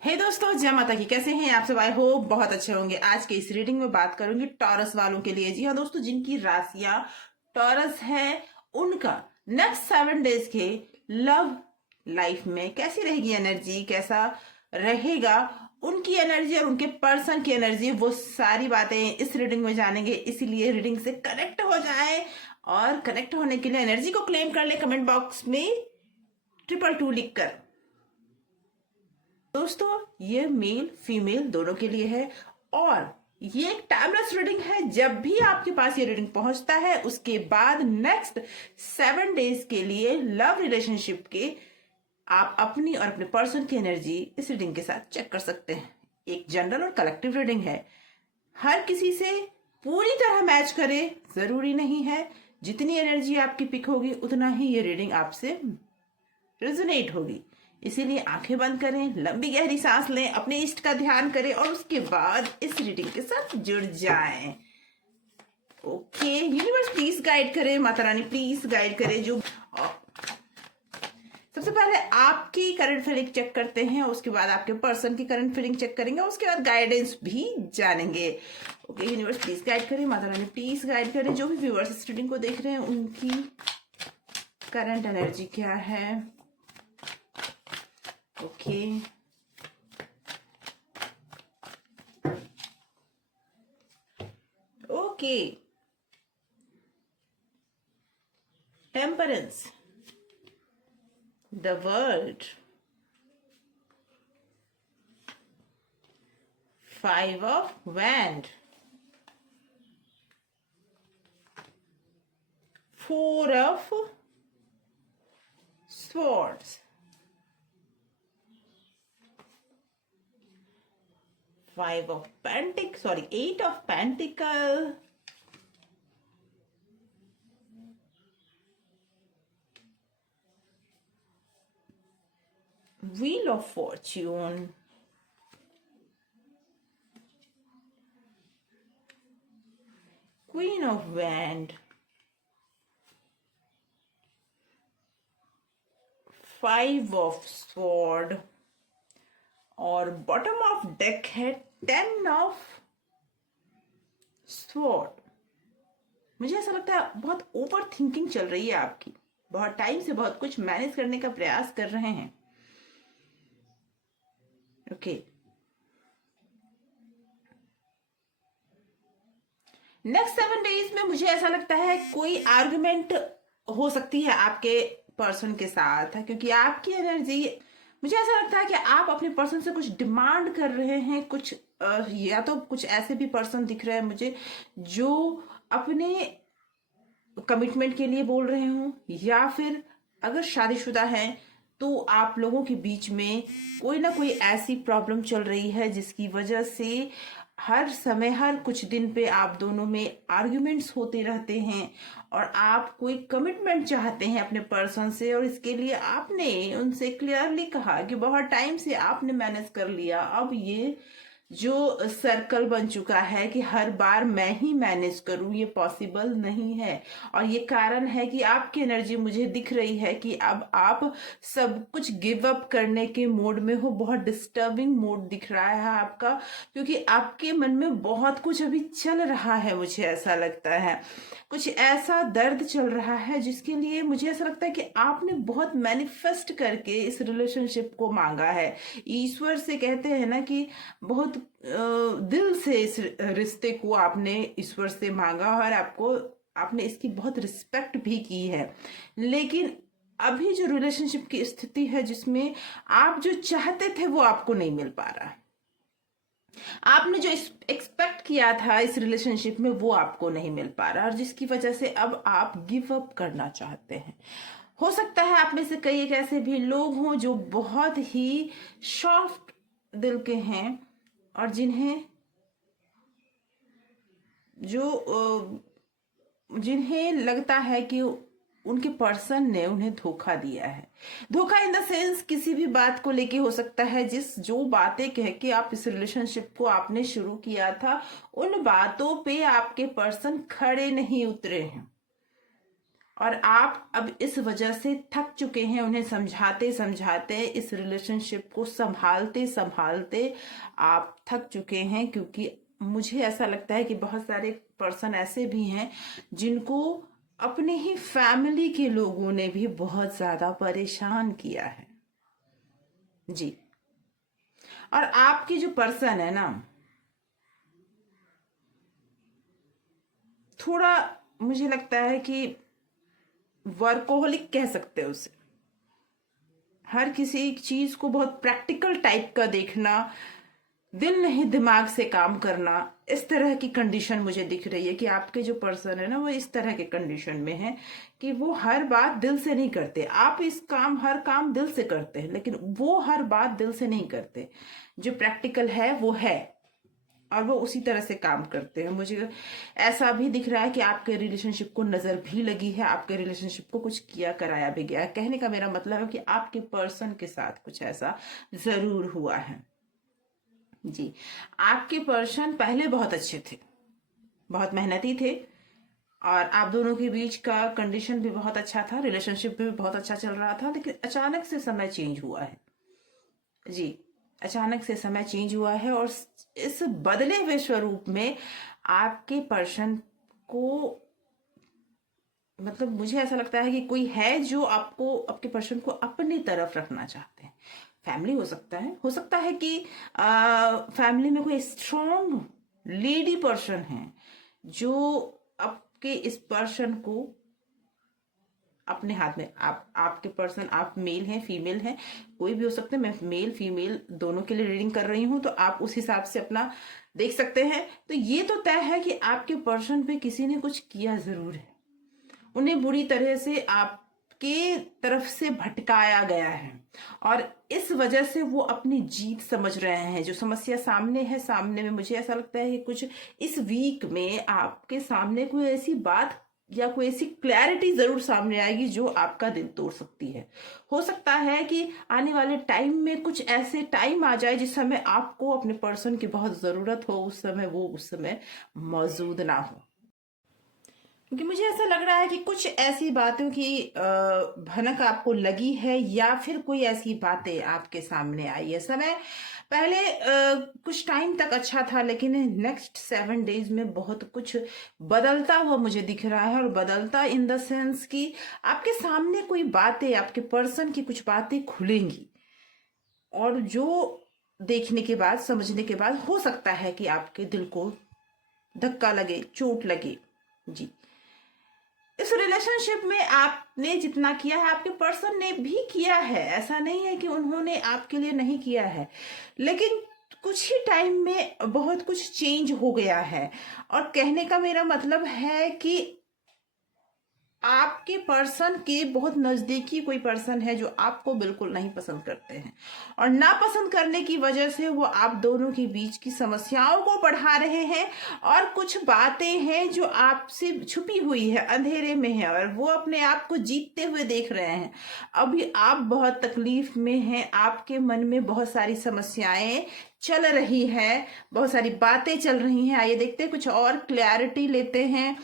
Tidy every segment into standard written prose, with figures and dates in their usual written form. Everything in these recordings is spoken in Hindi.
हे दोस्तों, जय माता की। कैसे हैं आप सब? आई होप बहुत अच्छे होंगे। आज के इस रीडिंग में बात करूंगी टॉरस वालों के लिए। जी हाँ दोस्तों, जिनकी राशियां टॉरस है, उनका नेक्स्ट 7 डेज के लव लाइफ में कैसी रहेगी एनर्जी, कैसा रहेगा उनकी एनर्जी और उनके पर्सन की एनर्जी, वो सारी बातें इस रीडिंग में जानेंगे। इसीलिए रीडिंग से कनेक्ट हो जाए, और कनेक्ट होने के लिए एनर्जी को क्लेम कर ले कमेंट बॉक्स में 222 लिखकर। दोस्तों, ये मेल फीमेल दोनों के लिए है, और ये एक टाइमलेस रीडिंग है। जब भी आपके पास ये रीडिंग पहुंचता है, उसके बाद नेक्स्ट 7 डेज के लिए लव रिलेशनशिप के आप अपनी और अपने पर्सन की एनर्जी इस रीडिंग के साथ चेक कर सकते हैं। एक जनरल और कलेक्टिव रीडिंग है, हर किसी से पूरी तरह मैच करे जरूरी नहीं है। जितनी एनर्जी आपकी पिक होगी, उतना ही ये रीडिंग आपसे रेजोनेट होगी। इसीलिए आंखें बंद करें, लंबी गहरी सांस लें, अपने इष्ट का ध्यान करें, और उसके बाद इस रीडिंग के साथ जुड़ जाएं। ओके, यूनिवर्स प्लीज गाइड करे, माता रानी प्लीज गाइड करे। जो सबसे पहले आपकी करंट फीलिंग चेक करते हैं, उसके बाद आपके पर्सन की करंट फीलिंग चेक करेंगे, उसके बाद गाइडेंस भी जानेंगे। ओके, यूनिवर्स प्लीज गाइड करे, माता रानी प्लीज गाइड करे। जो भी व्यूअर्स इस रीडिंग को देख रहे हैं, उनकी करंट एनर्जी क्या है? Okay. Okay. Temperance. The World. 5 of Wands. 4 of Swords. 8 of Pentacles. Wheel of Fortune. Queen of Wands. 5 of Swords. और बॉटम ऑफ डेक है 10 ऑफ स्वॉर्ड। मुझे ऐसा लगता है बहुत ओवर थिंकिंग चल रही है आपकी, बहुत टाइम से बहुत कुछ मैनेज करने का प्रयास कर रहे हैं। ओके, नेक्स्ट 7 डेज में मुझे ऐसा लगता है कोई आर्गुमेंट हो सकती है आपके पर्सन के साथ, क्योंकि आपकी एनर्जी, मुझे ऐसा लगता है कि आप अपने पर्सन से कुछ डिमांड कर रहे हैं। कुछ या तो कुछ ऐसे भी पर्सन दिख रहे हैं मुझे जो अपने कमिटमेंट के लिए बोल रहे हो, या फिर अगर शादीशुदा हैं तो आप लोगों के बीच में कोई ना कोई ऐसी प्रॉब्लम चल रही है जिसकी वजह से हर समय, हर कुछ दिन पे आप दोनों में आर्ग्यूमेंट्स होते रहते हैं, और आप कोई कमिटमेंट चाहते हैं अपने पर्सन से, और इसके लिए आपने उनसे क्लियरली कहा कि बहुत टाइम से आपने मैनेज कर लिया। अब ये जो सर्कल बन चुका है कि हर बार मैं ही मैनेज करूं, ये पॉसिबल नहीं है। और ये कारण है कि आपकी एनर्जी मुझे दिख रही है कि अब आप सब कुछ गिव अप करने के मोड में हो। बहुत डिस्टर्बिंग मोड दिख रहा है आपका, क्योंकि आपके मन में बहुत कुछ अभी चल रहा है। मुझे ऐसा लगता है कुछ ऐसा दर्द चल रहा है जिसके लिए मुझे ऐसा लगता है कि आपने बहुत मैनिफेस्ट करके इस रिलेशनशिप को मांगा है। ईश्वर से कहते हैं ना कि बहुत दिल से इस रिश्ते को आपने ईश्वर से मांगा, और आपने इसकी बहुत रिस्पेक्ट भी की है। लेकिन अभी जो रिलेशनशिप की स्थिति है, जिसमें आप जो चाहते थे वो आपको नहीं मिल पा रहा है। आपने जो एक्सपेक्ट किया था इस रिलेशनशिप में, वो आपको नहीं मिल पा रहा, और जिसकी वजह से अब आप गिव अप करना चाहते हैं। हो सकता है आप में से कई एक ऐसे भी लोग हों जो बहुत ही सॉफ्ट दिल के हैं, और जिन्हें लगता है कि उनके पर्सन ने उन्हें धोखा दिया है। धोखा इन द सेंस किसी भी बात को लेके हो सकता है, जो बातें कह के आप इस रिलेशनशिप को आपने शुरू किया था, उन बातों पे आपके पर्सन खड़े नहीं उतरे हैं, और आप अब इस वजह से थक चुके हैं, उन्हें समझाते समझाते, इस रिलेशनशिप को संभालते संभालते आप थक चुके हैं। क्योंकि मुझे ऐसा लगता है कि बहुत सारे पर्सन ऐसे भी हैं जिनको अपने ही फैमिली के लोगों ने भी बहुत ज्यादा परेशान किया है जी। और आपकी जो पर्सन है ना, थोड़ा मुझे लगता है कि वर्कोहलिक कह सकते हैं उसे। हर किसी चीज को बहुत प्रैक्टिकल टाइप का देखना, दिल नहीं दिमाग से काम करना, इस तरह की कंडीशन मुझे दिख रही है कि आपके जो पर्सन है ना वो इस तरह के कंडीशन में है कि वो हर बात दिल से नहीं करते। आप हर काम दिल से करते हैं, लेकिन वो हर बात दिल से नहीं करते। जो प्रैक्टिकल है वो है और वो उसी तरह से काम करते हैं। मुझे ऐसा भी दिख रहा है कि आपके रिलेशनशिप को नजर भी लगी है, आपके रिलेशनशिप को कुछ किया कराया भी गया है। कहने का मेरा मतलब है कि आपके पर्सन के साथ कुछ ऐसा जरूर हुआ है जी। आपके पर्सन पहले बहुत अच्छे थे, बहुत मेहनती थे, और आप दोनों के बीच का कंडीशन भी बहुत अच्छा था, रिलेशनशिप भी बहुत अच्छा चल रहा था। लेकिन अचानक से समय चेंज हुआ है जी। अचानक से समय चेंज हुआ है और इस बदले हुए स्वरूप में आपके पर्सन को, मतलब मुझे ऐसा लगता है कि कोई है जो आपको, आपके पर्सन को अपनी तरफ रखना चाहते हैं। फैमिली हो सकता है कि फैमिली में कोई स्ट्रॉन्ग लेडी पर्सन है जो आपके इस पर्सन को अपने हाथ में, आपके पर्सन, आप मेल हैं फीमेल हैं, कोई भी हो सकते हैं, मैं मेल फीमेल दोनों के लिए रीडिंग कर रही हूं, तो आप उस हिसाब से अपना देख सकते हैं। तो ये तो तय है कि आपके पर्सन पे किसी ने कुछ किया जरूर है, उन्हें बुरी तरह से आपके तरफ से भटकाया गया है, और इस वजह से वो अपनी जीत समझ रहे हैं। जो समस्या सामने है, सामने में मुझे ऐसा लगता है कि कुछ इस वीक में आपके सामने कोई ऐसी बात या कोई ऐसी क्लैरिटी जरूर सामने आएगी जो आपका दिल तोड़ सकती है। हो सकता है कि आने वाले टाइम में कुछ ऐसे टाइम आ जाए जिस समय आपको अपने पर्सन की बहुत जरूरत हो, उस समय वो उस समय मौजूद ना हो। क्योंकि मुझे ऐसा लग रहा है कि कुछ ऐसी बातों की भनक आपको लगी है, या फिर कोई ऐसी बातें आपके सामने आई है। समय पहले कुछ टाइम तक अच्छा था, लेकिन नेक्स्ट 7 डेज में बहुत कुछ बदलता हुआ मुझे दिख रहा है। और बदलता इन द सेंस कि आपके सामने कोई बातें, आपके पर्सन की कुछ बातें खुलेंगी, और जो देखने के बाद, समझने के बाद हो सकता है कि आपके दिल को धक्का लगे, चोट लगे जी। इस रिलेशनशिप में आपने जितना किया है, आपके पर्सन ने भी किया है। ऐसा नहीं है कि उन्होंने आपके लिए नहीं किया है, लेकिन कुछ ही टाइम में बहुत कुछ चेंज हो गया है। और कहने का मेरा मतलब है कि आपके पर्सन के बहुत नजदीकी कोई पर्सन है जो आपको बिल्कुल नहीं पसंद करते हैं, और ना पसंद करने की वजह से वो आप दोनों के बीच की समस्याओं को बढ़ा रहे हैं। और कुछ बातें हैं जो आपसे छुपी हुई है, अंधेरे में है, और वो अपने आप को जीतते हुए देख रहे हैं। अभी आप बहुत तकलीफ में हैं, आपके मन में बहुत सारी समस्याएं चल रही है, बहुत सारी बातें चल रही हैं। आइए देखते हैं, कुछ और क्लैरिटी लेते हैं।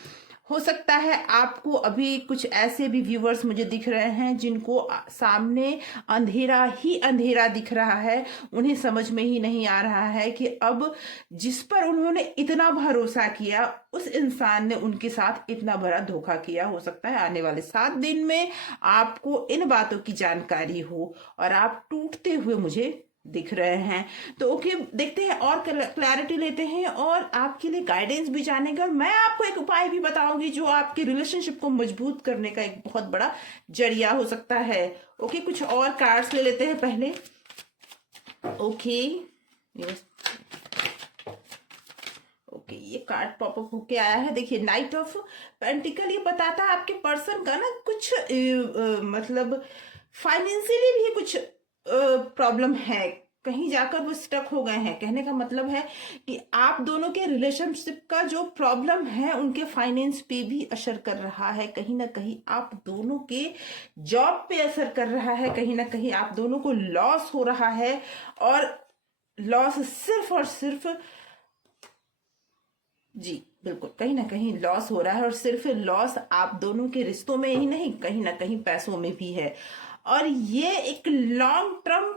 हो सकता है आपको अभी कुछ ऐसे भी व्यूअर्स मुझे दिख रहे हैं जिनको सामने अंधेरा ही अंधेरा दिख रहा है। उन्हें समझ में ही नहीं आ रहा है कि अब जिस पर उन्होंने इतना भरोसा किया, उस इंसान ने उनके साथ इतना बड़ा धोखा किया। हो सकता है आने वाले 7 दिन में आपको इन बातों की जानकारी हो और आप टूटते हुए मुझे दिख रहे हैं। तो ओके, देखते हैं और क्लैरिटी लेते हैं, और आपके लिए गाइडेंस भी जानेंगे, और मैं आपको एक उपाय भी बताऊंगी जो आपके रिलेशनशिप को मजबूत करने का एक बहुत बड़ा जरिया हो सकता है। ओके, कुछ और कार्ड्स ले लेते हैं पहले। ओके, ओके, ये कार्ड पॉपअप होके आया है। देखिए, नाइट ऑफ पेंटिकल, ये बताता है आपके पर्सन का ना कुछ मतलब फाइनेंशियली भी कुछ प्रॉब्लम है, कहीं जाकर वो स्टक हो गए हैं। कहने का मतलब है कि आप दोनों के रिलेशनशिप का जो प्रॉब्लम है उनके फाइनेंस पे भी असर कर रहा है, कहीं ना कहीं आप दोनों के जॉब पे असर कर रहा है, कहीं ना कहीं आप दोनों को लॉस हो रहा है। और लॉस सिर्फ और सिर्फ जी बिल्कुल, कहीं ना कहीं लॉस हो रहा है, और सिर्फ लॉस आप दोनों के रिश्तों में ही नहीं, कहीं ना कहीं पैसों में भी है। और ये एक लॉन्ग टर्म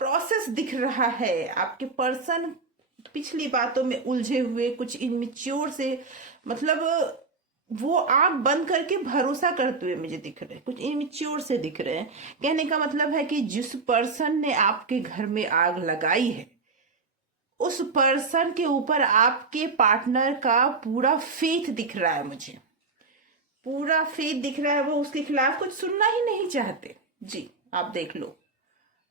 प्रोसेस दिख रहा है। आपके पर्सन पिछली बातों में उलझे हुए, कुछ इमेच्योर से, मतलब वो आंख बंद करके भरोसा करते हुए मुझे दिख रहे हैं, कुछ इमेच्योर से दिख रहे हैं। कहने का मतलब है कि जिस पर्सन ने आपके घर में आग लगाई है, उस पर्सन के ऊपर आपके पार्टनर का पूरा फेथ दिख रहा है मुझे, पूरा फेथ दिख रहा है। वो उसके खिलाफ कुछ सुनना ही नहीं चाहते। जी आप देख लो,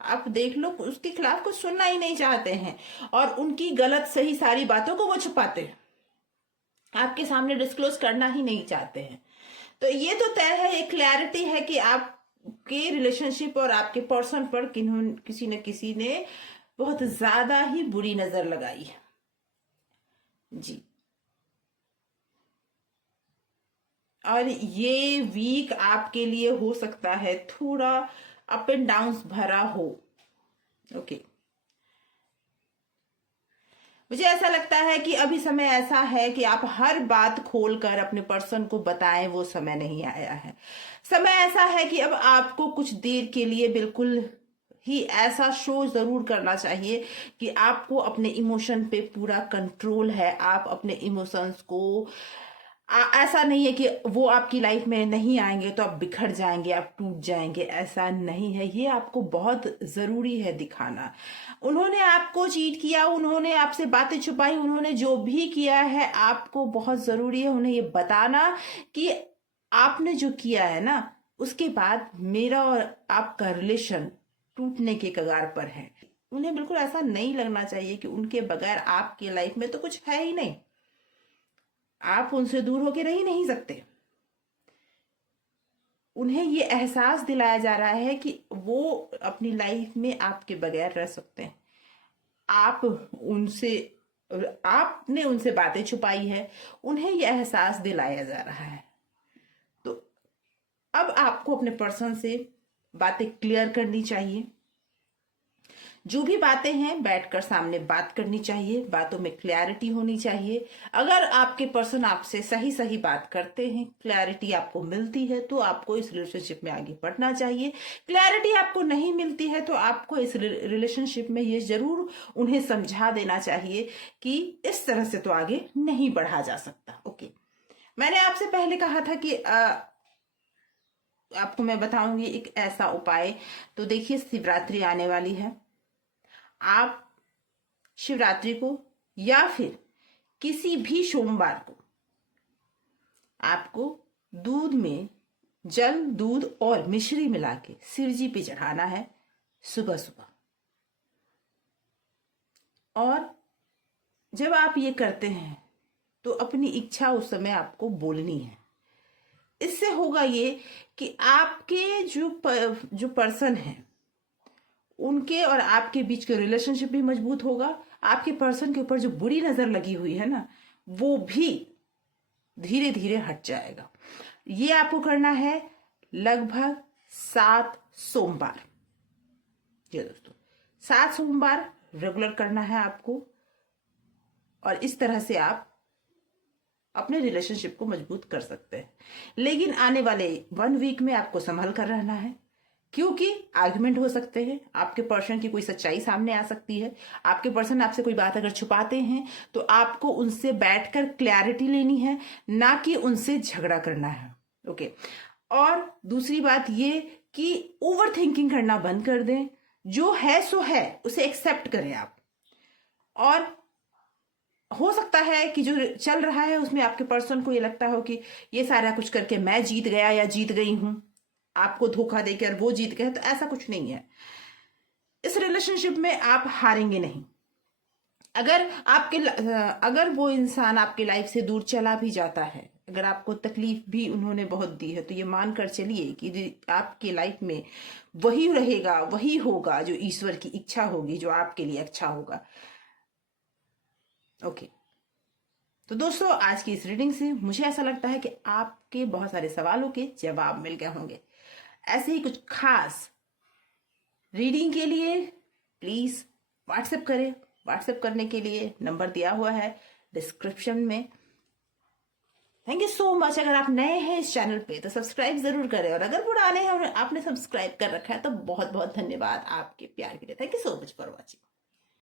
आप देख लो, उसके खिलाफ कुछ सुनना ही नहीं चाहते हैं, और उनकी गलत सही सारी बातों को वो छुपाते हैं, आपके सामने डिस्क्लोज करना ही नहीं चाहते हैं। तो ये तो तय है, एक क्लैरिटी है कि आपके रिलेशनशिप और आपके पर्सन पर किसी न किसी ने बहुत ज्यादा ही बुरी नजर लगाई है। जी, और ये वीक आपके लिए हो सकता है थोड़ा अप एंड डाउन भरा हो। ओके, मुझे ऐसा लगता है कि अभी समय ऐसा है कि आप हर बात खोलकर अपने पर्सन को बताएं, वो समय नहीं आया है। समय ऐसा है कि अब आपको कुछ देर के लिए बिल्कुल ही ऐसा शो जरूर करना चाहिए कि आपको अपने इमोशन पे पूरा कंट्रोल है। आप अपने इमोशंस को ऐसा नहीं है कि वो आपकी लाइफ में नहीं आएंगे तो आप बिखर जाएंगे, आप टूट जाएंगे, ऐसा नहीं है। ये आपको बहुत जरूरी है दिखाना। उन्होंने आपको चीट किया, उन्होंने आपसे बातें छुपाई, उन्होंने जो भी किया है, आपको बहुत जरूरी है उन्हें ये बताना कि आपने जो किया है ना, उसके बाद मेरा और आपका रिलेशन टूटने के कगार पर है। उन्हें बिल्कुल ऐसा नहीं लगना चाहिए कि उनके बगैर आपकी लाइफ में तो कुछ है ही नहीं, आप उनसे दूर होके रह ही नहीं सकते। उन्हें ये एहसास दिलाया जा रहा है कि वो अपनी लाइफ में आपके बगैर रह सकते हैं। आप उनसे आपने उनसे बातें छुपाई है, उन्हें ये एहसास दिलाया जा रहा है। तो अब आपको अपने पर्सन से बातें क्लियर करनी चाहिए। जो भी बातें हैं बैठकर सामने बात करनी चाहिए, बातों में क्लैरिटी होनी चाहिए। अगर आपके पर्सन आपसे सही सही बात करते हैं, क्लैरिटी आपको मिलती है, तो आपको इस रिलेशनशिप में आगे बढ़ना चाहिए। क्लैरिटी आपको नहीं मिलती है तो आपको इस रिलेशनशिप में ये जरूर उन्हें समझा देना चाहिए कि इस तरह से तो आगे नहीं बढ़ा जा सकता। ओके, मैंने आपसे पहले कहा था कि आपको मैं बताऊंगी एक ऐसा उपाय। तो देखिए, शिवरात्रि आने वाली है। आप शिवरात्रि को या फिर किसी भी सोमवार को आपको दूध में जल, दूध और मिश्री मिला के शिव जी पे चढ़ाना है सुबह सुबह। और जब आप ये करते हैं तो अपनी इच्छा उस समय आपको बोलनी है। इससे होगा ये कि आपके जो पर्सन है, उनके और आपके बीच का रिलेशनशिप भी मजबूत होगा। आपके पर्सन के ऊपर जो बुरी नजर लगी हुई है ना, वो भी धीरे धीरे हट जाएगा। ये आपको करना है लगभग 7 सोमवार। जी दोस्तों, 7 सोमवार रेगुलर करना है आपको, और इस तरह से आप अपने रिलेशनशिप को मजबूत कर सकते हैं। लेकिन आने वाले 1 वीक में आपको संभल कर रहना है, क्योंकि आर्गुमेंट हो सकते हैं, आपके पर्सन की कोई सच्चाई सामने आ सकती है। आपके पर्सन आपसे कोई बात अगर छुपाते हैं तो आपको उनसे बैठकर क्लैरिटी लेनी है, ना कि उनसे झगड़ा करना है। ओके, और दूसरी बात ये कि ओवर थिंकिंग करना बंद कर दें। जो है सो है, उसे एक्सेप्ट करें आप। और हो सकता है कि जो चल रहा है उसमें आपके पर्सन को ये लगता हो कि ये सारा कुछ करके मैं जीत गया या जीत गई हूं, आपको धोखा देकर वो जीत गए। तो ऐसा कुछ नहीं है। इस रिलेशनशिप में आप हारेंगे नहीं। अगर वो इंसान आपके लाइफ से दूर चला भी जाता है, अगर आपको तकलीफ भी उन्होंने बहुत दी है, तो ये मानकर चलिए कि आपके लाइफ में वही रहेगा, वही होगा जो ईश्वर की इच्छा होगी, जो आपके लिए अच्छा होगा। ओके, तो दोस्तों, आज की इस रीडिंग से मुझे ऐसा लगता है कि आपके बहुत सारे सवालों के जवाब मिल गए होंगे। ऐसे ही कुछ खास रीडिंग के लिए प्लीज व्हाट्सएप करें। व्हाट्सएप करने के लिए नंबर दिया हुआ है डिस्क्रिप्शन में। Thank you so much. अगर आप नए हैं इस चैनल पे तो सब्सक्राइब जरूर करें, और अगर पुराने हैं और आपने सब्सक्राइब कर रखा है तो बहुत बहुत धन्यवाद आपके प्यार के लिए। Thank you so much for watching.